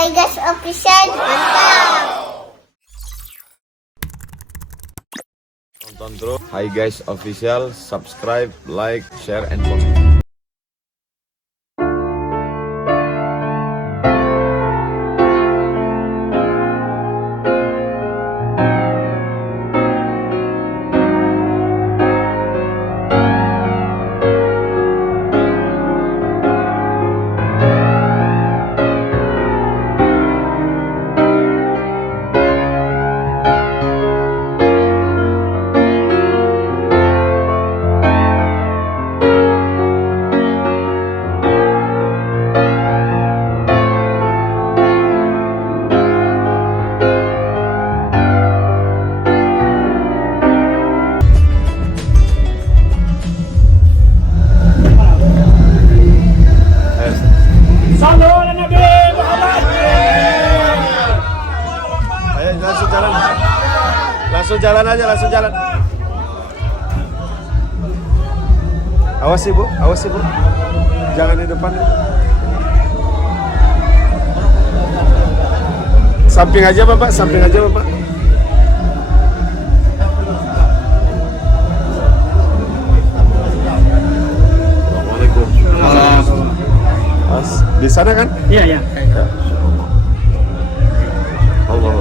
Hai guys official, mantap. Tonton terus Hi Guys Official, subscribe, like, share, and comment. Ayo langsung jalan. Langsung jalan aja, langsung jalan. Awas ibu, awas ibu. Jangan di depan. Samping aja Bapak, samping aja Bapak. Assalamualaikum. Di sana kan? Iya, iya. Allah.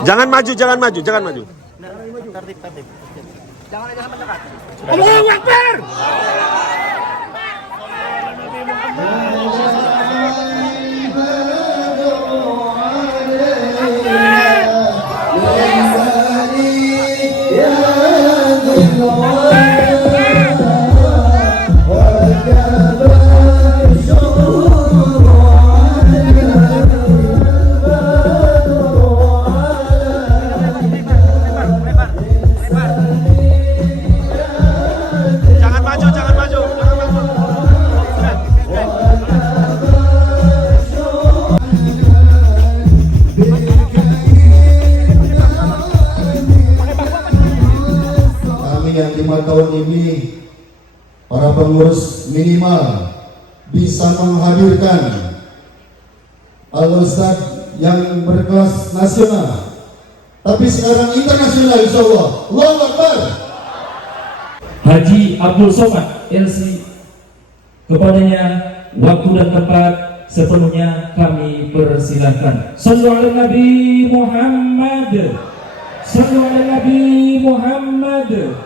Jangan maju, jangan maju, jangan maju. Tertib. Jangan mendekat. Allahu Akbar. Jangan maju, jangan maju, jangan maju. Kami yang 5 tahun ini, para pengurus minimal bisa menghadirkan Al-Ustaz yang berkelas nasional, tapi sekarang internasional insya Allah. Allahu Akbar. Haji Abdul Somad LC, kepadanya waktu dan tempat sepenuhnya kami persilahkan. Sallu ala Nabi Muhammad. Sallu ala Nabi Muhammad.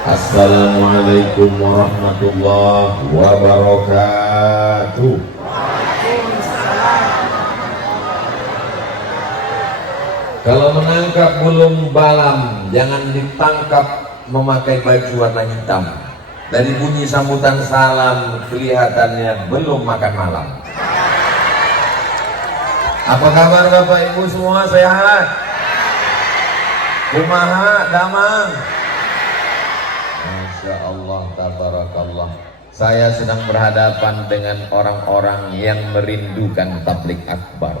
Assalamualaikum warahmatullahi wabarakatuh. Kalau menangkap belum balam, jangan ditangkap memakai baju warna hitam. Dari bunyi sambutan salam kelihatannya belum makan malam. Apa kabar Bapak Ibu semua, sehat? Kumaha damang? Masya Allah, tabarakallah. Saya sedang berhadapan dengan orang-orang yang merindukan tablik akbar.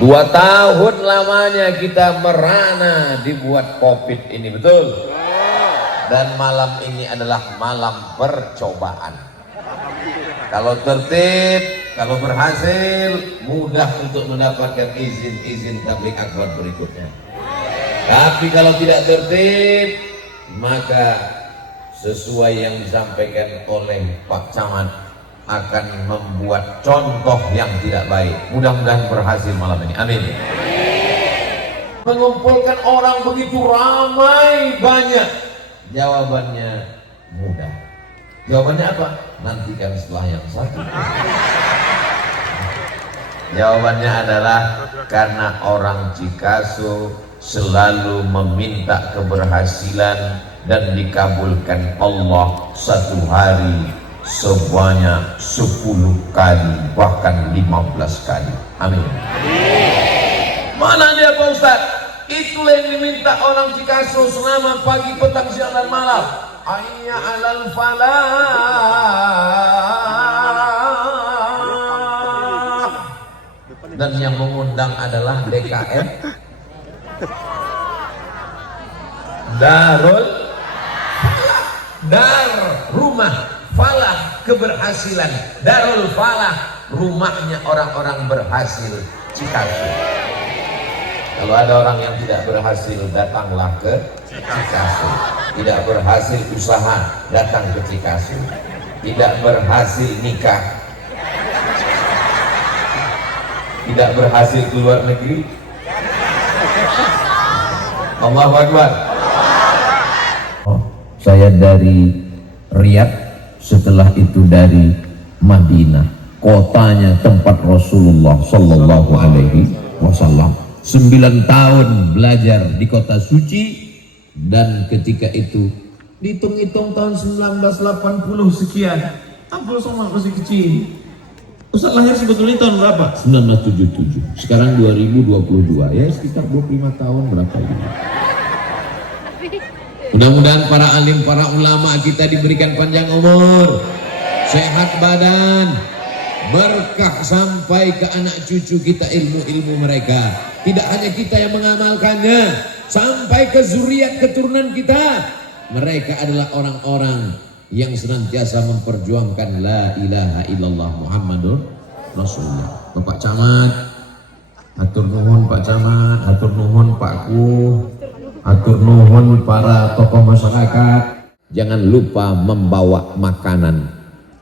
2 tahun lamanya kita merana dibuat COVID ini, betul? Dan malam ini adalah malam percobaan. Kalau tertib, kalau berhasil, mudah untuk mendapatkan izin tablik akbar berikutnya. Tapi kalau tidak tertib, maka sesuai yang disampaikan oleh Pak Camat, akan membuat contoh yang tidak baik. Mudah-mudahan berhasil malam ini. Amin. Mengumpulkan orang begitu ramai banyak. Jawabannya mudah. Jawabannya apa? Nantikan setelah yang satu. Jawabannya adalah karena orang Cikaso selalu meminta keberhasilan dan dikabulkan Allah satu hari sebanyak 10 kali, bahkan 15 kali. Amin. Mana dia Pak Ustaz? Itulah yang diminta orang Cikaso selama pagi, petang, siang dan malam. Hayya 'alal falah. Dan yang mengundang adalah DKM Darul Dar, rumah falah, keberhasilan. Darul falah, rumahnya orang-orang berhasil Cikaso. Kalau ada orang yang tidak berhasil, datanglah ke Cikaso. Tidak berhasil usaha, datang ke Cikaso. Tidak berhasil nikah, tidak berhasil keluar negeri, Allahu Akbar. Saya dari Riyadh, setelah itu dari Madinah, kotanya tempat Rasulullah Sallallahu Alaihi Wasallam. 9 tahun belajar di kota suci, dan ketika itu dihitung-hitung tahun 1980 sekian, Abdul Somad masih kecil. Ustaz lahir sebetulnya tahun berapa? 1977. Sekarang 2022, ya sekitar 25 tahun berapa ini. Mudah-mudahan para alim, para ulama kita diberikan panjang umur, sehat badan, berkah sampai ke anak cucu kita ilmu-ilmu mereka. Tidak hanya kita yang mengamalkannya, sampai ke zuriat keturunan kita. Mereka adalah orang-orang yang senantiasa memperjuangkan la ilaha illallah Muhammadur Rasulullah. Bapak Camat, hatur nuhun Pak Camat, hatur nuhun Pak Ku, hatur nuhun para tokoh masyarakat. Jangan lupa membawa makanan.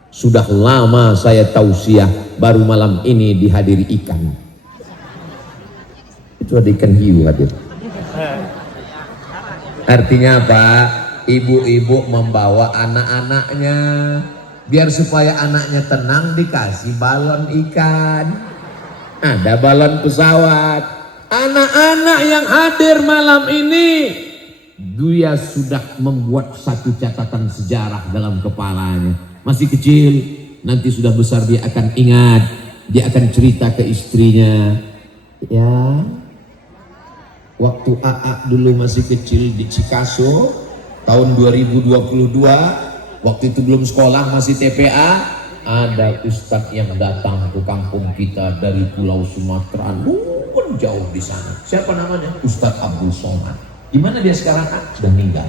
Sudah lama saya tausiah, baru malam ini dihadiri ikan. Itu ada ikan hiu hadir. Artinya apa? Ibu-ibu membawa anak-anaknya, biar supaya anaknya tenang, dikasih balon ikan, ada balon pesawat. Anak-anak yang hadir malam ini, dia sudah membuat satu catatan sejarah dalam kepalanya. Masih kecil, nanti sudah besar dia akan ingat, dia akan cerita ke istrinya, ya waktu AA dulu masih kecil di Cikaso tahun 2022, waktu itu belum sekolah, masih TPA, ada ustadz yang datang ke kampung kita dari Pulau Sumatera, pun jauh di sana. Siapa namanya? Ustadz Abdul Somad. Gimana dia sekarang? Sudah meninggal.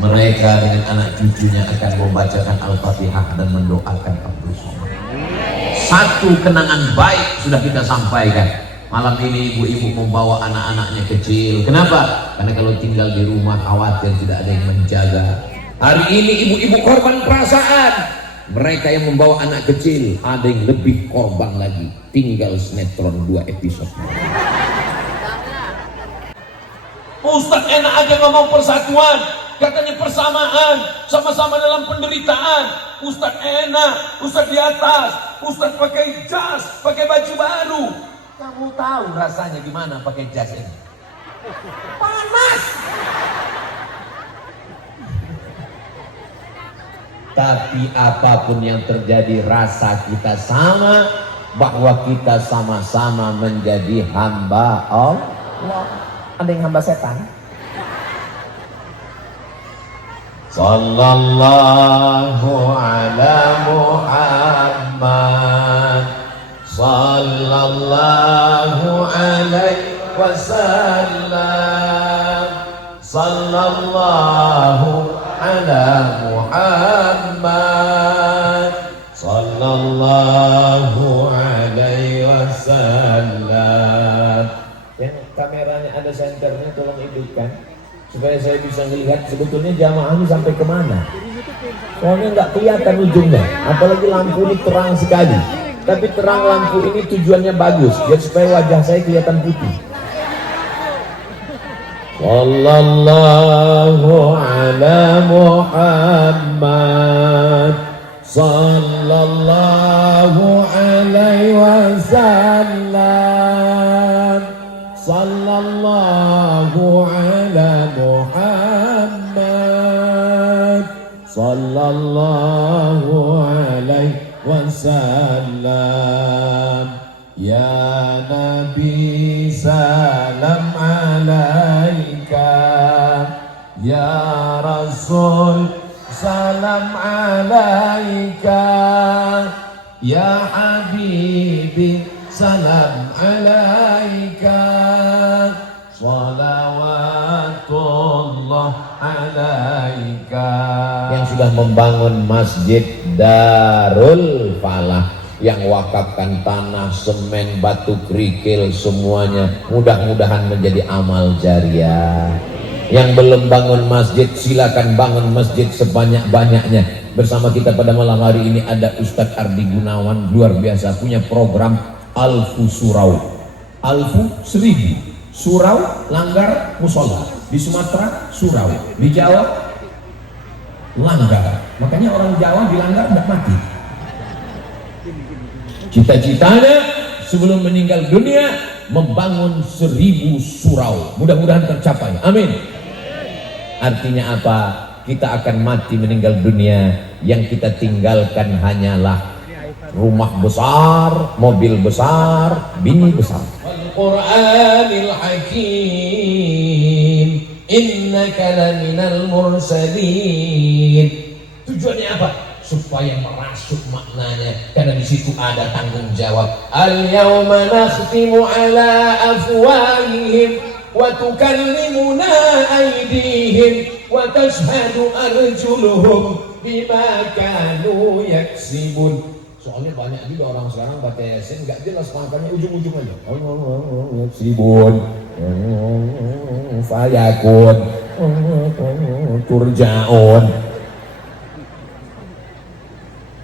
Mereka dengan anak cucunya akan membacakan Al-Fatihah dan mendoakan Abdul Somad. Satu kenangan baik sudah kita sampaikan. Malam ini ibu-ibu membawa anak-anaknya kecil. Kenapa? Karena kalau tinggal di rumah khawatir tidak ada yang menjaga. Hari ini ibu-ibu korban perasaan. Mereka yang membawa anak kecil, ada yang lebih korban lagi. Tinggal sinetron 2 episode. Ustaz enak aja ngomong persatuan, katanya persamaan, sama-sama dalam penderitaan. Ustaz enak, Ustaz di atas, Ustaz pakai jas, pakai baju baru. Kamu tahu rasanya gimana pakai jas ini? Panas. Tapi apapun yang terjadi, rasa kita sama, bahwa kita sama-sama menjadi hamba Allah. Ada yang hamba setan. Sallallahu ala Muhammad, sallallahu alaihi wasallam, sallallahu ala Muhammad, sallallahu alaihi wasallam. Ya, kameranya ada senternya, tolong hidupkan supaya saya bisa melihat sebetulnya jamaahnya sampai kemana. Soalnya nggak kelihatan ujungnya, apalagi lampu ini terang sekali. Tapi terang lampu ini tujuannya bagus, biar supaya wajah saya kelihatan putih. Sallallahu ala Muhammad, sallallahu alaihi wasallam, sallallahu ala Muhammad, sallallahu alaihi wasallam. Ya Nabi salam alaika, ya Rasul salam alaika, ya Habibi salam alaika, salawatullah alaika. Yang sudah membangun Masjid Darul Falah, yang wakafkan tanah, semen, batu kerikil, semuanya mudah-mudahan menjadi amal jariah. Yang belum bangun masjid, silakan bangun masjid sebanyak-banyaknya. Bersama kita pada malam hari ini ada Ustadz Ardi Gunawan, luar biasa, punya program Alfu Surau. Alfu 1000, surau langgar musola. Di Sumatera surau, di Jawa langgar. Makanya orang Jawa di langgar tidak mati. Cita-citanya sebelum meninggal dunia membangun 1000 surau. Mudah-mudahan tercapai. Amin. Artinya apa? Kita akan mati meninggal dunia, yang kita tinggalkan hanyalah rumah besar, mobil besar, bini besar. Al-Qur'anil Hakim, innaka laminal mursalin. Tujuannya apa? Supaya merasuk maknanya, karena di situ ada tanggung jawab. Al-yawma nakhtimu ala afwahihim wa tukallimuna aydihim wa tashhadu arjuluhum bima kanu yaksibun. Soalnya banyak juga orang sekarang baca Yasin nggak jelas maknanya, ujung-ujung aja. Yaksibun, fayakun, turjaun.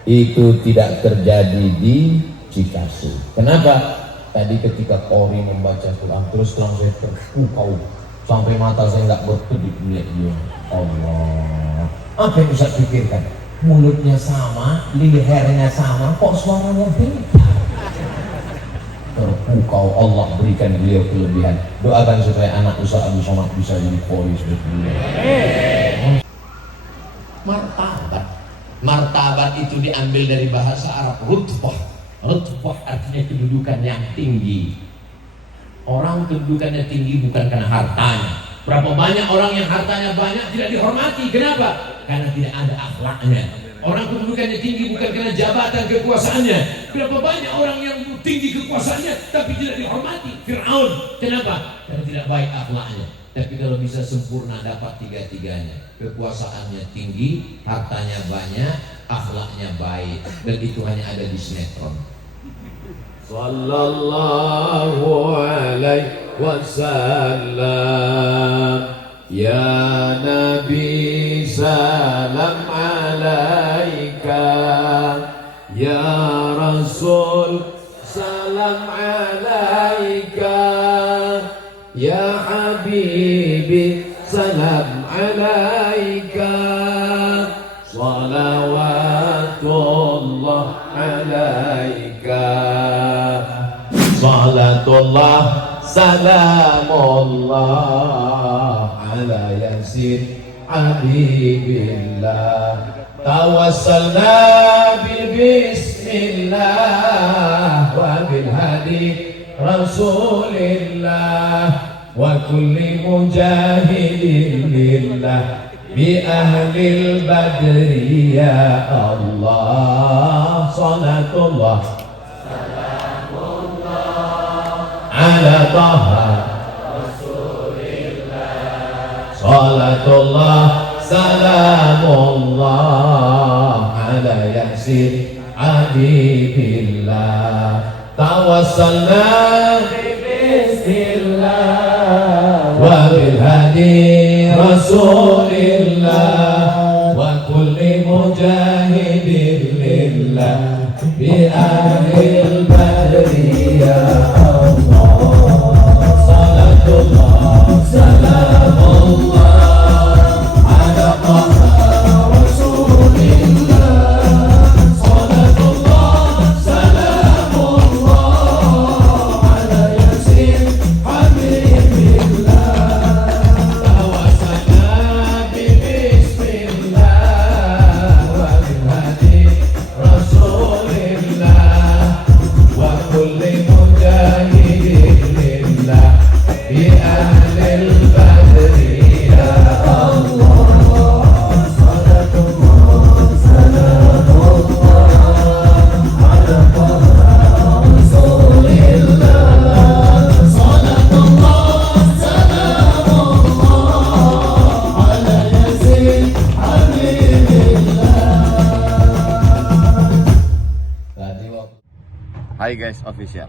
Itu tidak terjadi di Cikasu. Kenapa? Tadi ketika Qori membaca Quran terus langsung terpukau sampai mata saya nggak berkedip melihat dia. Allah, apa yang bisa pikirkan? Mulutnya sama, lehernya sama, kok suaranya beda? Terpukau. Allah berikan beliau kelebihan. Doakan supaya anak Ustaz Abu Somad bisa jadi Qori seperti beliau. Martabat. Martabat itu diambil dari bahasa Arab rutbah. Rutbah artinya kedudukan yang tinggi. Orang kedudukannya tinggi bukan karena hartanya. Berapa banyak orang yang hartanya banyak tidak dihormati. Kenapa? Karena tidak ada akhlaknya. Orang kedudukannya tinggi bukan karena jabatan kekuasaannya. Berapa banyak orang yang tinggi kekuasaannya tapi tidak dihormati. Fir'aun. Kenapa? Karena tidak baik akhlaknya. Tapi kalau bisa sempurna dapat tiga-tiganya. Kekuasaannya tinggi, hartanya banyak, akhlaknya baik. Dan itu hanya ada di sinetron. Sallallahu alaihi wasallam, ya Nabi salam alaika, ya Rasul salam alaika, ya Habibi salam alaika, salawatullah alaika, salatullah salamullah ala yasin habibillah, tawassalna bismillah wa bil hadi Rasulillah wa kulli mujahidin lillah bi ahlil badri ya Allah, salatullah salamullah ala taha Rasulillah, salatullah salamullah ala yasin habibillah, tawassalna bismillah wa bil hadi Rasulillah wa kulli الله بأهل البدر يا الله صلاة الله سلام الله على طه رسول الله صلاة الله سلام الله على ياسين حبيب الله توسلنا ببسم الله وبهدي رسول الله وكل مجاهد لله بأهل البدر يا الله صلاة الله سلام الله على طه رسول الله صلاة الله سلام الله على ياسين حبيب الله. Hai guys official.